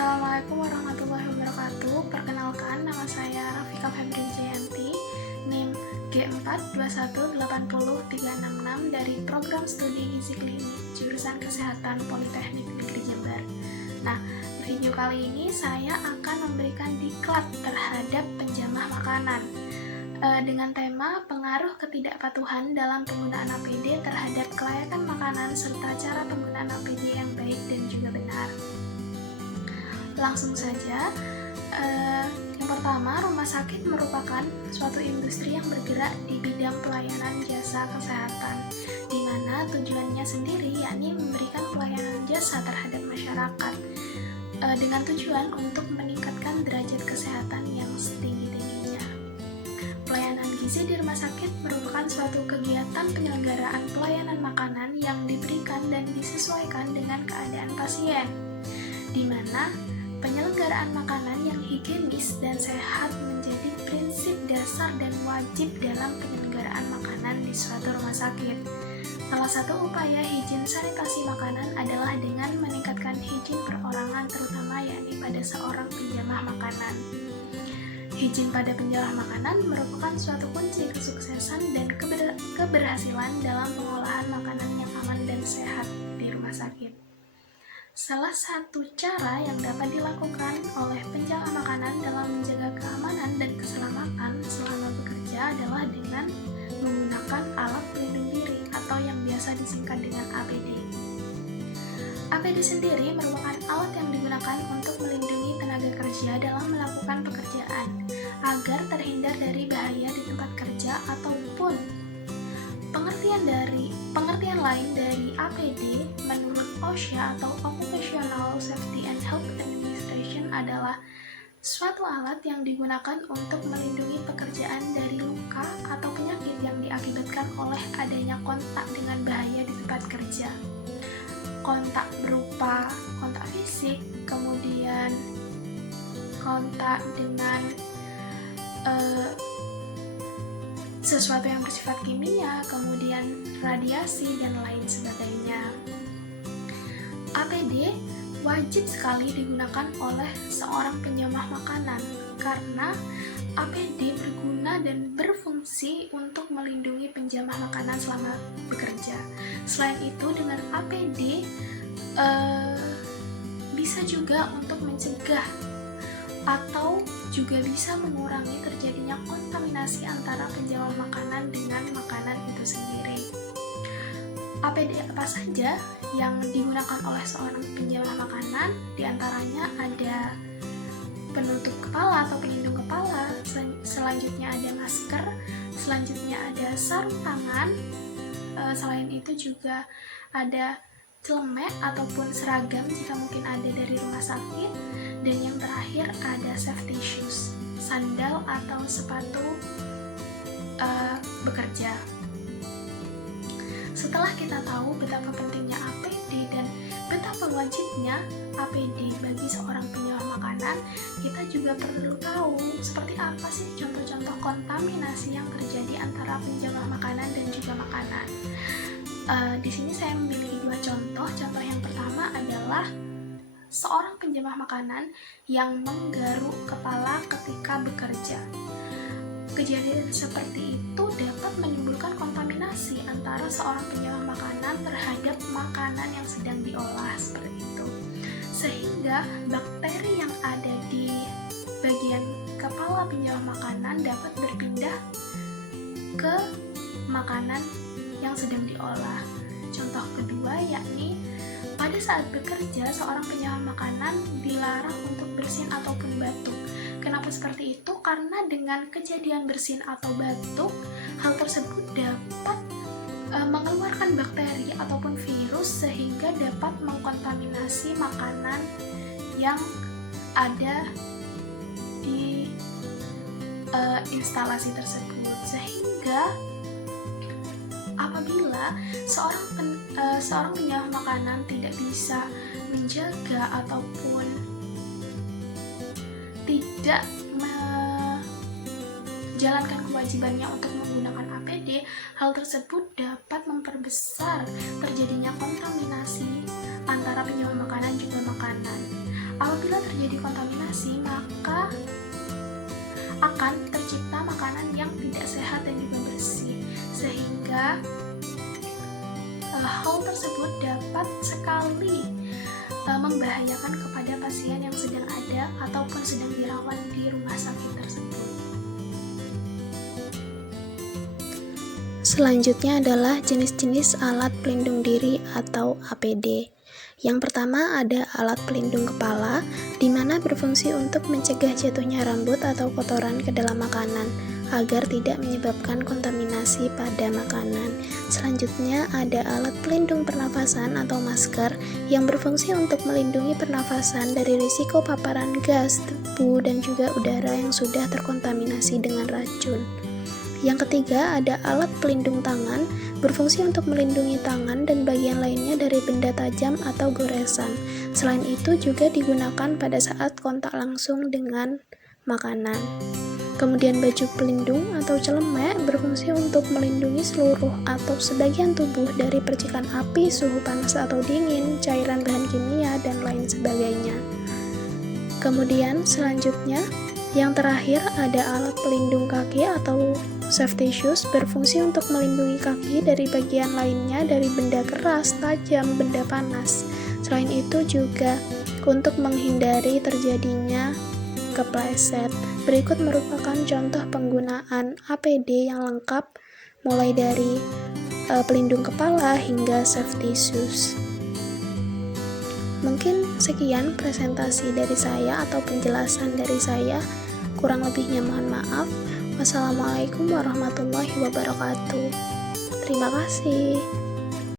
Assalamualaikum warahmatullahi wabarakatuh. Perkenalkan, nama saya Rafika Febri Jayanti, NIM G421800366 dari Program Studi Gizi Klinik Jurusan Kesehatan Politeknik Negeri Jember. Nah, di video kali ini saya akan memberikan diklat terhadap penjamah makanan dengan tema pengaruh ketidakpatuhan dalam penggunaan APD terhadap kelayakan makanan serta cara penggunaan APD yang baik dan juga benar. Langsung saja, yang pertama, rumah sakit merupakan suatu industri yang bergerak di bidang pelayanan jasa kesehatan, di mana tujuannya sendiri yakni memberikan pelayanan jasa terhadap masyarakat dengan tujuan untuk meningkatkan derajat kesehatan yang setinggi-tingginya. Pelayanan gizi di rumah sakit merupakan suatu kegiatan penyelenggaraan pelayanan makanan yang diberikan dan disesuaikan dengan keadaan pasien, di mana penyelenggaraan makanan yang higienis dan sehat menjadi prinsip dasar dan wajib dalam penyelenggaraan makanan di suatu rumah sakit. Salah satu upaya higien sanitasi makanan adalah dengan meningkatkan higien perorangan, terutama yakni pada seorang penjamah makanan. Higien pada penjamah makanan merupakan suatu kunci kesuksesan dan keberhasilan dalam pengolahan makanan yang aman dan sehat di rumah sakit. Salah satu cara yang dapat dilakukan oleh penjaga makanan dalam menjaga keamanan dan keselamatan selama bekerja adalah dengan menggunakan alat pelindung diri atau yang biasa disingkat dengan APD. APD sendiri merupakan alat yang digunakan untuk melindungi tenaga kerja dalam melakukan pekerjaan agar terhindar dari bahaya di tempat kerja ataupun pengertian lain dari APD menurut OSHA atau Occupational Safety and Health Administration adalah suatu alat yang digunakan untuk melindungi pekerjaan dari luka atau penyakit yang diakibatkan oleh adanya kontak dengan bahaya di tempat kerja. Kontak berupa kontak fisik, kemudian kontak dengan sesuatu yang bersifat kimia, kemudian radiasi, dan lain sebagainya. APD wajib sekali digunakan oleh seorang penjamah makanan karena APD berguna dan berfungsi untuk melindungi penjamah makanan selama bekerja. Selain itu, dengan APD bisa juga untuk mencegah atau juga bisa mengurangi terjadinya kontaminasi antara penjamah makanan dengan makanan itu sendiri. APD apa saja yang digunakan oleh seorang penjamah makanan? Di antaranya ada penutup kepala atau pelindung kepala, selanjutnya ada masker, selanjutnya ada sarung tangan, selain itu juga ada celemek ataupun seragam jika mungkin ada dari rumah sakit, dan yang terakhir ada safety shoes, sandal atau sepatu bekerja. Setelah kita tahu betapa pentingnya APD dan betapa wajibnya APD bagi seorang penjamah makanan, kita juga perlu tahu seperti apa sih contoh-contoh kontaminasi yang terjadi antara penjamah makanan dan juga makanan. Di sini saya memiliki dua contoh. Contoh yang pertama adalah seorang penjamah makanan yang menggaruk kepala ketika bekerja. Kejadian seperti itu dapat menimbulkan kontaminasi antara seorang penjamah makanan terhadap makanan yang sedang diolah seperti itu, sehingga bakteri yang ada di bagian kepala penjamah makanan dapat berpindah ke makanan yang sedang diolah. Contoh kedua yakni pada saat bekerja, seorang penjamah makanan dilarang untuk bersin ataupun batuk. Kenapa seperti itu? Karena dengan kejadian bersin atau batuk, hal tersebut dapat mengeluarkan bakteri ataupun virus sehingga dapat mengkontaminasi makanan yang ada di instalasi tersebut. Sehingga apabila seorang penjamah makanan tidak bisa menjaga ataupun tidak menjalankan kewajibannya untuk menggunakan APD, hal tersebut dapat memperbesar terjadinya kontaminasi antara penjamah makanan juga makanan. Apabila terjadi kontaminasi, maka akan tercipta makanan yang tidak sehat dan juga bersih, sehingga hal tersebut dapat sekali membahayakan kepada pasien yang sedang ada ataupun sedang dirawat di rumah sakit tersebut. Selanjutnya adalah jenis-jenis alat pelindung diri atau APD. Yang pertama ada alat pelindung kepala, di mana berfungsi untuk mencegah jatuhnya rambut atau kotoran ke dalam makanan, agar tidak menyebabkan kontaminasi pada makanan. Selanjutnya ada alat pelindung pernafasan atau masker, yang berfungsi untuk melindungi pernafasan dari risiko paparan gas, debu, dan juga udara yang sudah terkontaminasi dengan racun. Yang ketiga ada alat pelindung tangan, berfungsi untuk melindungi tangan dan bagian lainnya dari benda tajam atau goresan. Selain itu juga digunakan pada saat kontak langsung dengan makanan. Kemudian baju pelindung atau celemek berfungsi untuk melindungi seluruh atau sebagian tubuh dari percikan api, suhu panas atau dingin, cairan bahan kimia, dan lain sebagainya. Kemudian selanjutnya, yang terakhir ada alat pelindung kaki atau safety shoes, berfungsi untuk melindungi kaki dari bagian lainnya dari benda keras, tajam, benda panas. Selain itu juga untuk menghindari terjadinya kepleset. Berikut merupakan contoh penggunaan APD yang lengkap, mulai dari pelindung kepala hingga safety shoes. Mungkin sekian presentasi dari saya atau penjelasan dari saya. Kurang lebihnya mohon maaf. Wassalamualaikum warahmatullahi wabarakatuh. Terima kasih.